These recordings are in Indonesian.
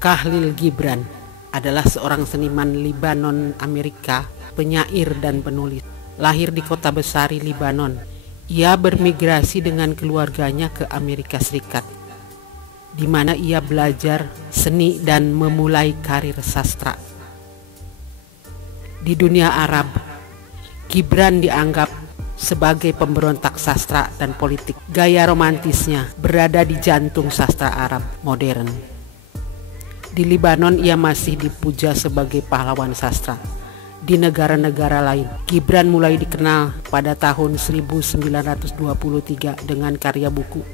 Khalil Gibran adalah seorang seniman Libanon Amerika, penyair dan penulis. Lahir di kota besar Libanon, ia bermigrasi dengan keluarganya ke Amerika Serikat, di mana ia belajar seni dan memulai karir sastra. Di dunia Arab, Gibran dianggap sebagai pemberontak sastra dan politik. Gaya romantisnya berada di jantung sastra Arab modern. Di Libanon ia masih dipuja sebagai pahlawan sastra. Di negara-negara lain, Gibran mulai dikenal pada tahun 1923 dengan karya buku.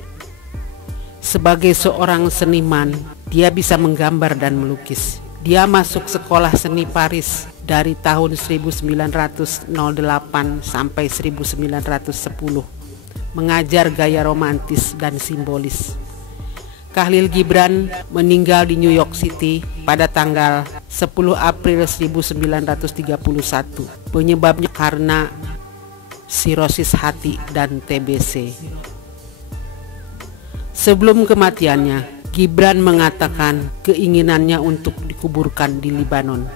Sebagai seorang seniman, dia bisa menggambar dan melukis. Dia masuk sekolah seni Paris dari tahun 1908 sampai 1910, mengajar gaya romantis dan simbolis. Khalil Gibran meninggal di New York City pada tanggal 10 April 1931. Penyebabnya karena sirosis hati dan TBC. Sebelum kematiannya, Gibran mengatakan keinginannya untuk dikuburkan di Libanon.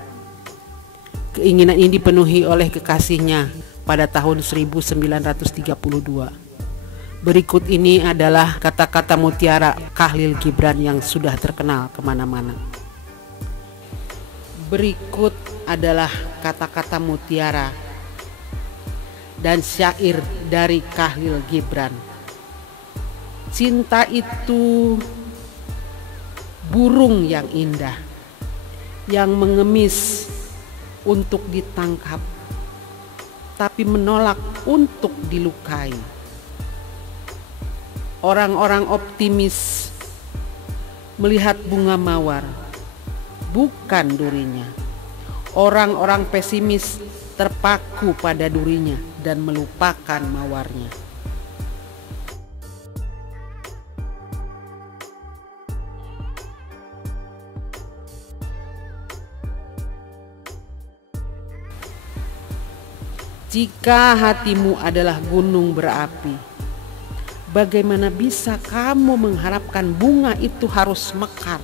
Keinginan ini dipenuhi oleh kekasihnya pada tahun 1932. Berikut ini adalah kata-kata mutiara Khalil Gibran yang sudah terkenal kemana-mana. Berikut adalah kata-kata mutiara dan syair dari Khalil Gibran. Cinta itu burung yang indah, yang mengemis untuk ditangkap, tapi menolak untuk dilukai. Orang-orang optimis melihat bunga mawar, bukan durinya. Orang-orang pesimis terpaku pada durinya dan melupakan mawarnya. Jika hatimu adalah gunung berapi, bagaimana bisa kamu mengharapkan bunga itu harus mekar?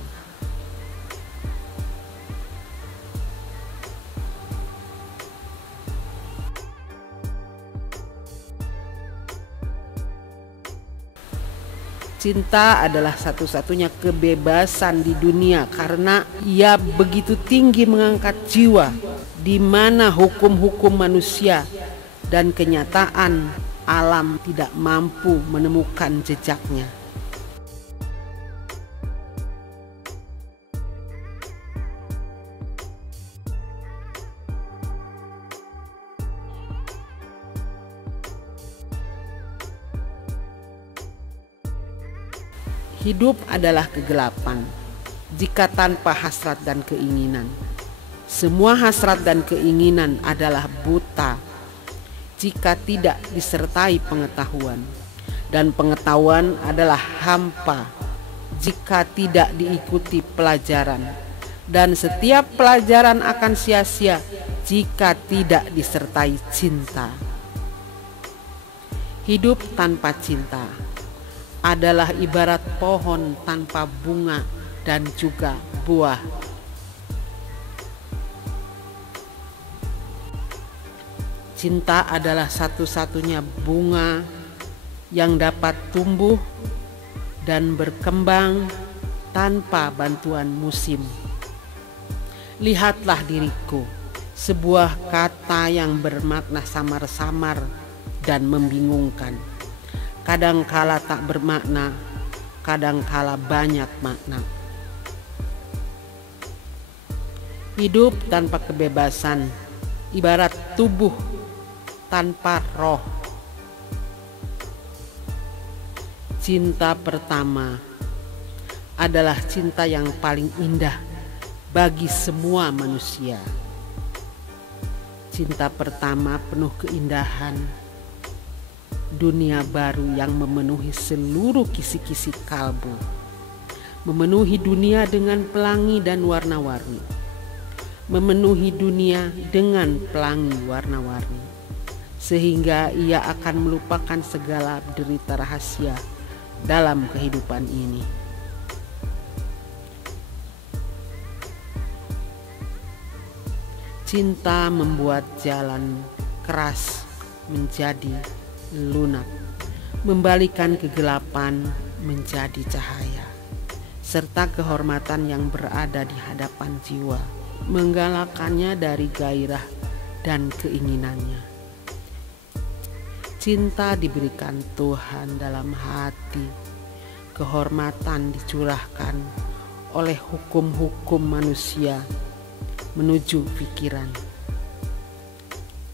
Cinta adalah satu-satunya kebebasan di dunia karena ia begitu tinggi mengangkat jiwa, di mana hukum-hukum manusia dan kenyataan alam tidak mampu menemukan jejaknya. Hidup adalah kegelapan jika tanpa hasrat dan keinginan. Semua hasrat dan keinginan adalah buta jika tidak disertai pengetahuan, dan pengetahuan adalah hampa jika tidak diikuti pelajaran, dan setiap pelajaran akan sia-sia jika tidak disertai cinta. Hidup tanpa cinta adalah ibarat pohon tanpa bunga dan juga buah. Cinta adalah satu-satunya bunga yang dapat tumbuh dan berkembang tanpa bantuan musim. Lihatlah diriku, sebuah kata yang bermakna samar-samar dan membingungkan. Kadangkala tak bermakna, kadangkala banyak makna. Hidup tanpa kebebasan ibarat tubuh tanpa roh. Cinta pertama adalah cinta yang paling indah bagi semua manusia. Cinta pertama penuh keindahan, dunia baru yang memenuhi seluruh kisi-kisi kalbu, memenuhi dunia dengan pelangi dan warna-warni, memenuhi dunia dengan pelangi warna-warni, sehingga ia akan melupakan segala derita rahasia dalam kehidupan ini. Cinta membuat jalan keras menjadi lunak, membalikan kegelapan menjadi cahaya, serta kehormatan yang berada di hadapan jiwa, menggalakkannya dari gairah dan keinginannya. Cinta diberikan Tuhan dalam hati, kehormatan dicurahkan oleh hukum-hukum manusia menuju pikiran.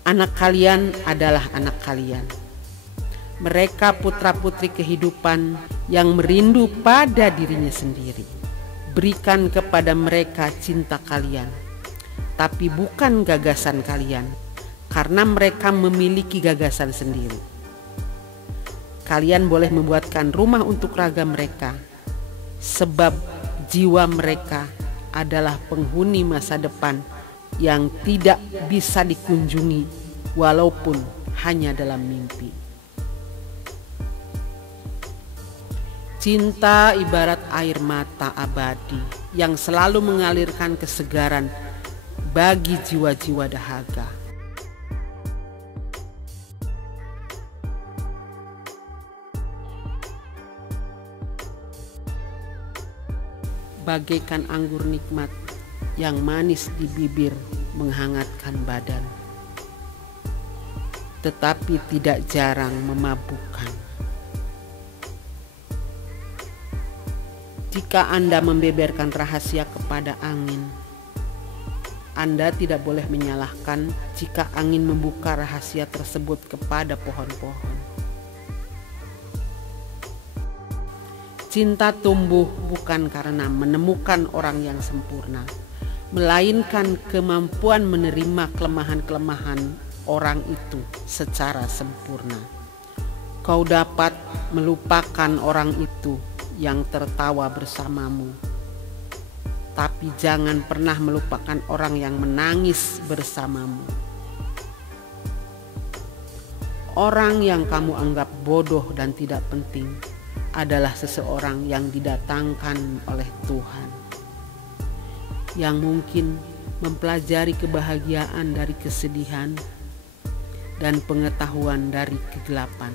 Anak kalian adalah anak kalian. Mereka putra-putri kehidupan yang merindu pada dirinya sendiri. Berikan kepada mereka cinta kalian, tapi bukan gagasan kalian, karena mereka memiliki gagasan sendiri. Kalian boleh membuatkan rumah untuk raga mereka, sebab jiwa mereka adalah penghuni masa depan yang tidak bisa dikunjungi walaupun hanya dalam mimpi. Cinta ibarat air mata abadi yang selalu mengalirkan kesegaran bagi jiwa-jiwa dahaga. Bagaikan anggur nikmat yang manis di bibir menghangatkan badan, tetapi tidak jarang memabukkan. Jika Anda membeberkan rahasia kepada angin, Anda tidak boleh menyalahkan jika angin membuka rahasia tersebut kepada pohon-pohon. Cinta tumbuh bukan karena menemukan orang yang sempurna, melainkan kemampuan menerima kelemahan-kelemahan orang itu secara sempurna. Kau dapat melupakan orang itu yang tertawa bersamamu, tapi jangan pernah melupakan orang yang menangis bersamamu. Orang yang kamu anggap bodoh dan tidak penting adalah seseorang yang didatangkan oleh Tuhan, yang mungkin mempelajari kebahagiaan dari kesedihan dan pengetahuan dari kegelapan.